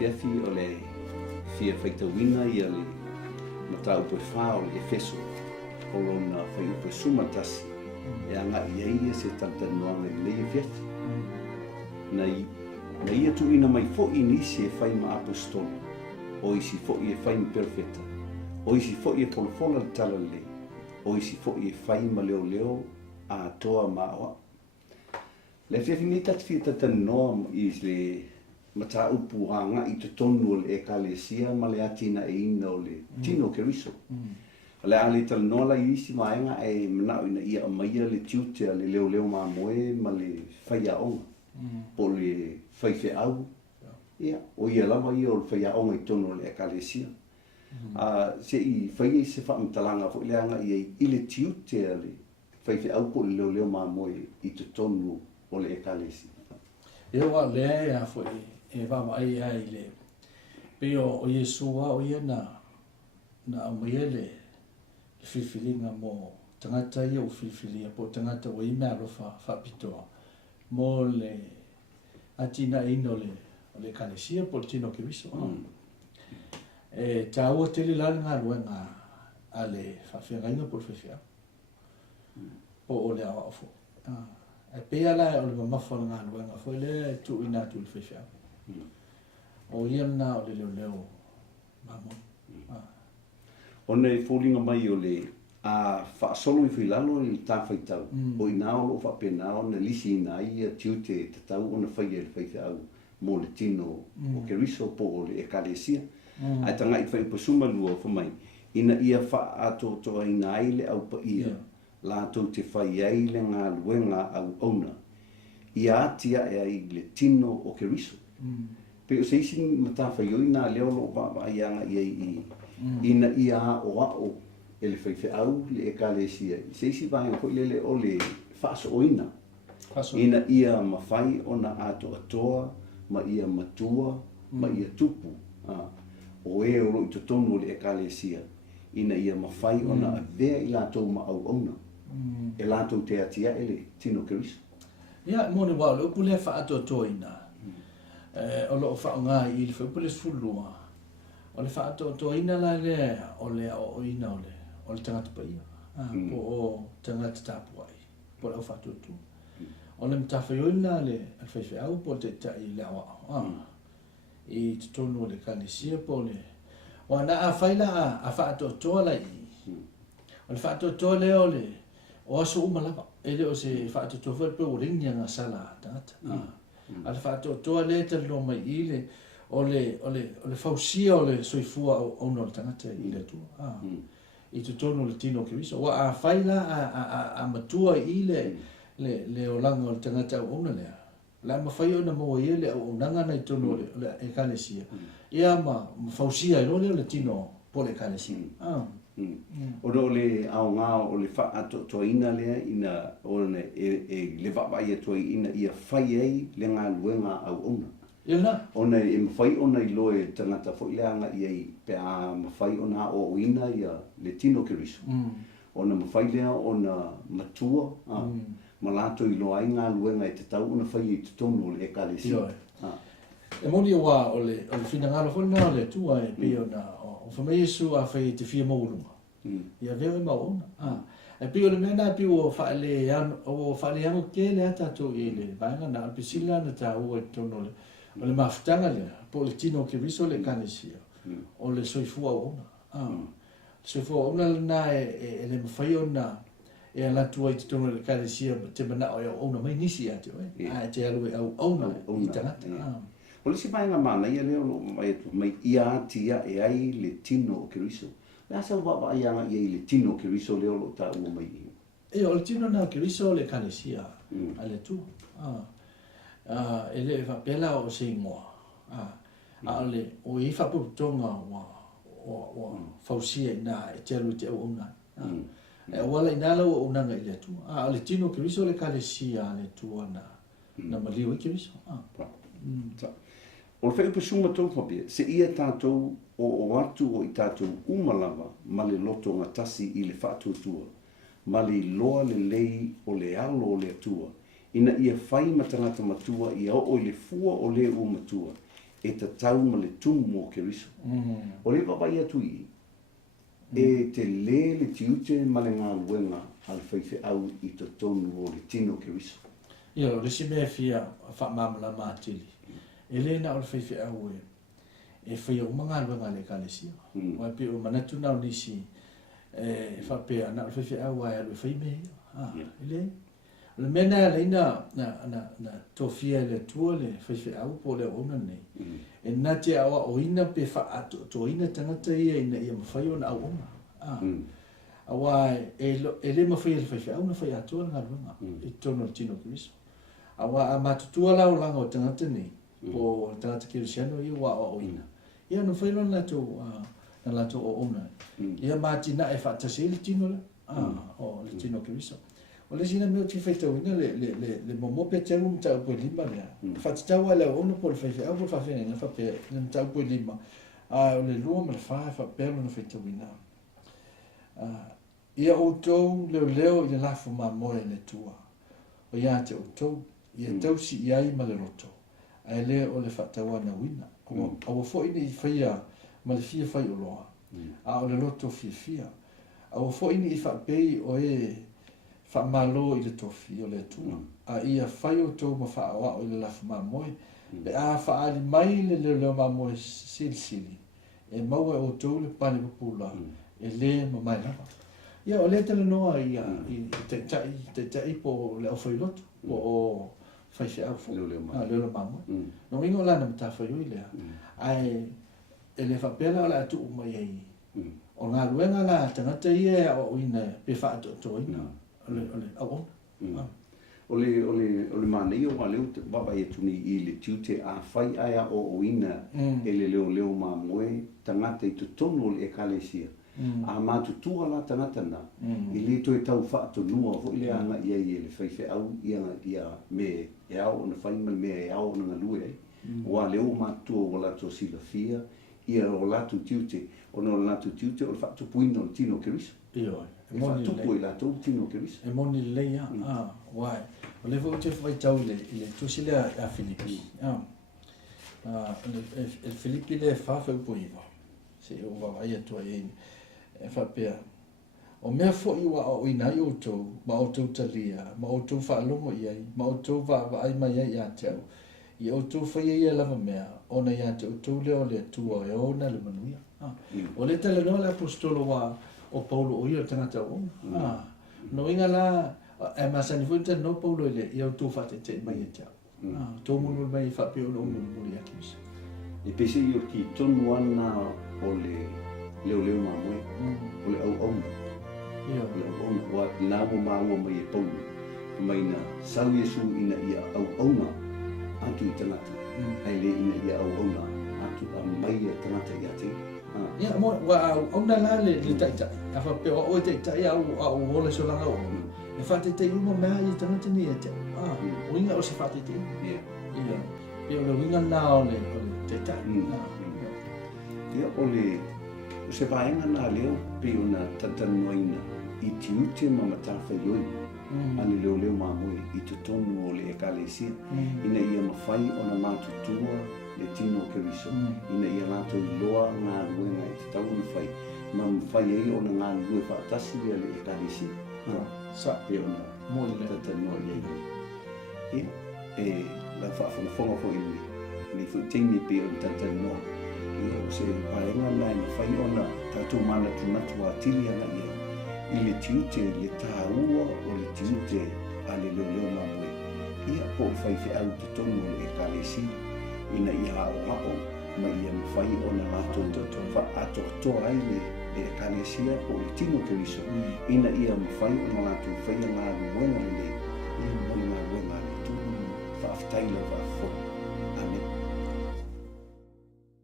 fiafi o le fia Fetaulai ia le Mataupu o le Efeso o lona whaiupe sumatasi e anga ia se tantanoanga i leia fiafi. Na ia tu ina mai fo inisi e whai ma apostolo o isi fo i e whai ma perfeta o isi fo i e polofola le tala le o isi fo i e whai ma leo leo a toa maoa. Le fiafi ni tatwhi tatanoa i le Mataupu anga i te tonu o le ekalesia ma le atina e ina o le tino keriso. Le ale talanoa la isi maenga e manao ina ia maia le tiutea le leo leo ma moe ma le whaiaonga. Po le whaiwheau. O ia lama ia o le whaiaonga i tonu o le ekalesia. Se i whaia i se whaamtalanga fo le anga i le tiutea le whaiwheau po le leo leo ma moe i te tonu o le ekalesia. E wa lea ia fo e wama ai ai le peo o Yesua o ia na amaia le whiwhiringa mo tangata ia o whiwhiria po tangata o i mea rofa whapitoa mo le atina ino le kalesia po tino ke viso. E ta ua tele lana ngā ruenga a le whawhiangainga po whiwhia po o le awa ofo. E pea la o le mamawhana ngā ruenga fo le tu ina tu le whiwhia. O ia na o le leo leo mamon. Ona e fōlinga mai o le a whaasolo i whilalo i tāwhaitau. O ina o lo whapena o na lisi ina i a tiute tatau o na whaia le whaiwhau mo le tino o keriso po o le ekalesia. Ai tanga i whaipasuma lua o whamai. Ina ia wha ato toa ina ai le au pa ia. La tau te whai ai le ngā luenga au ona. Ia atia e ai le tino o keriso. Pe o seisi matawhai o ina leo lo wapa ianga ia i ina ia o ao e le whaiwheau le ekalesia. Seisi vahenga ko lele o le whaaso o ina. Ina ia mawhai o na ato atoa, ma ia matua, ma ia tupu. O e o lo i totonu o le ekalesia. Ina ia mawhai o na avea i lato ma au ona. E lato te atia e le tino keriso. Ia, mone wau, le upu le whaato atoa ina. O lo whaonga i le whaupule fulua. O le whaato atoa ina la le o le o ina o le tangata pa ia. Po o tangata tapuai. Po le au whaato atu. O le mtawhai o ina le whaiwheau po te tai le awa. I te tonu o le kalesia po le. O na a whaila a whaato atoa la i. O le whaato atoa le o le. O aso umalapa. Ele o se whaato atoa whai pe o ringia ngā sala tangata. A le whaato atoa le te lo mai i le. O le fausia o le soifua o ono le tangata i le tua. I te tonu le tino ke viso. Wa a whaila a matua i le o langa o le tangata o ono lea. La mawhai o na moa i le o nanga na i tonu o le ekalesia. Ia ma fausia i lo le tino po le ekalesia. O le ao ngā o le whaato toa ina lea ina o e le wawai toa ina ia whai ei le ngā luenga au ona. Ia Ona e mawhai ona i loe tangata fo ileanga i ei pe a mawhai ona o ina ia le tino keriso. Ona mawhai lea ona matua ma lato i loa ai ngā luenga e te tau ona whai i te tonu o le ekalesia. E moni o wā o le whina ngāra whona o le tua e pe ona o whamai Yesu a whai te whia maurunga. Ia veo e mauna. E pe o le mena pe o whaale ango ke le atato i le vaenga na alpisila na ta ua e tono le o le mawhitanga le po le tino ke riso le kanesia o le soifua ona. Soifua ona le na e le mawhai ona e alatua i te tono le kanesia te mana o e ona mai nisi ate a te alu e au ona i tangata. O le si vaenga mana ia leo lo mai ia atia e ai le tino o keriso. Le asa wawa ianga ia i le tino keriso leo lo ta ua mai i. E o le tino na keriso le kanesia a le tu. E le whapela o se ingoa. A le o i whaputonga wa fausia ina e te alu te au ona. E wala ina lau o unanga i le tu. A le tino keriso le kanesia le tu na maliu i keriso. O le whaipasuma tau whapia, se ia tātou o atu o i tātou umalawa ma le loto ngatasi i le whaatuatua, ma le loa le lei o le alo o le atua, ina ia whai matangata matua i o le fua o le matua, e tatau ma le tumu mo Keriso. O le papai atu e te le tiute ma le ngā luenga al whaife au I to tonu o le tino Keriso. Ia, le si mea fia whaamamala mātili. E le na o le whaife au e whaia umanga luenga le kālesia. Wai pe o manatu nau nisi e whapea na o le whaife au ai alu e whaime. Ele le mena le na tofia le tua le whaife au po le ona nei. E na te awa o ina pe wha to ina tangata ina ia mawhai o na au ona. Awa e le mawhai le whaife au na whai atua ngā runga I tono le tino Keriso. Awa a matutua lau langa o tangata nei po tangata Kerisiano I wa o ina. Ia no whai lona na lato o ona. Ia matina e whaatase le tino le. O le tino Keriso. O le sina meo ti Fetaulai le momo pe te rum tau po lima lea. Whatitau ala ono po le whaife au po whawhene na whape le tau po lima. O le lua ma le whae whapelo na Fetaulai. Ia outou leo I le lafu ma moe le tua. O ia te outou, ia tausi iai ma le roto. Ai le o le whataua na wina. Awa fo ina I whaia ma le fia whai o loa. O le roto fia. Awa fo ina I whapei o whamalo I le tofi o le tua. A ia whai o tau ma whaawa o le lafu ma moe. Pe a whaali mai le leo ma moe sili. E maua o tau le pane papula. E le ma mai lava. Ia o le tala noa I te tai po le au whailoto. Po o whaife au fo. Leo ma moe. No ingo lana mta whaioi lea. Ai e le whapela o la atu umai ei. O ngā luenga la tangata ia o ina pe whaato ina. O le manei o leo baba e tuni I le tiute a whai aia o ina e le leo ma moe tangata I tutonu o le ekalesia. A matutua la tangata na. I le toi tau whaato nua ho ile anga ia I le whaife au ia me e au na whaima me e au na ngalue. Wa leo matua o lato silafia ia o lato tiute. O no lato tiute o le whaato puino o tino Keriso. Iyo. E whaatupu I lato tino Keriso. E moni leia. Wai. O le vo te whai tau le tusile a Filipi. El Filipi le whawhau poiwa. Se o wawai atua e whapea. O mea fo I wa o ina I o tau, ma o tau talia, ma o tau whaalongo iai, ma o tau whaai mai ai a tau. I o tau whai ia lava mea, o na ia te o tau leo le tua e o na le manuia. O le tala noa le apostolo wa o Paulo o ia tangata o. No inga la, e masani fuita no Paulo ile, i o tau whate te mai e tau. Tau munu mai whapeo no unu muri a kisa. E pese I o ki tonu ana o le leo ma moe, o le au wa namo maua mai e Paulo mai na sau Yesu ina ia au atu I tangata ai le ina ia au atu a mai e tangata ia te ia mo wa au na la le taita a fa pe o te taita au ole so langa o e fa te uma mai e tangata ni e te o inga o se fa te ia pe o le winga na o le te taita ia o le o se vaenga na leo pe ona tatanoina I tiute ma matafa ioi ane leo ma moe I tutonu o le ekalesia ina ia mawhai ona matutua le tino Keriso ina ia lato I loa ngā luenga I te tau na whai ma mawhai ei ona ngā lue whaatasi lia le ekalesia sa pe ona moe le tatanoa iei ia la whaafonga fo ili ni futingi pe o tatanoa ia o se paenga nai mawhai ona tatou mana tunatu a tili ana ia I le tiute le tāua o le tiute a le leo ma moe. Ia po whaife au te tonu o le ekalesia ina ia ao ma ia mawhai o na lato wha ato toa ai le ekalesia o le tino Keriso ina ia mawhai o na lato whaia ngā ruenga le ia ngā ruenga le tū wha aftaila wha fo.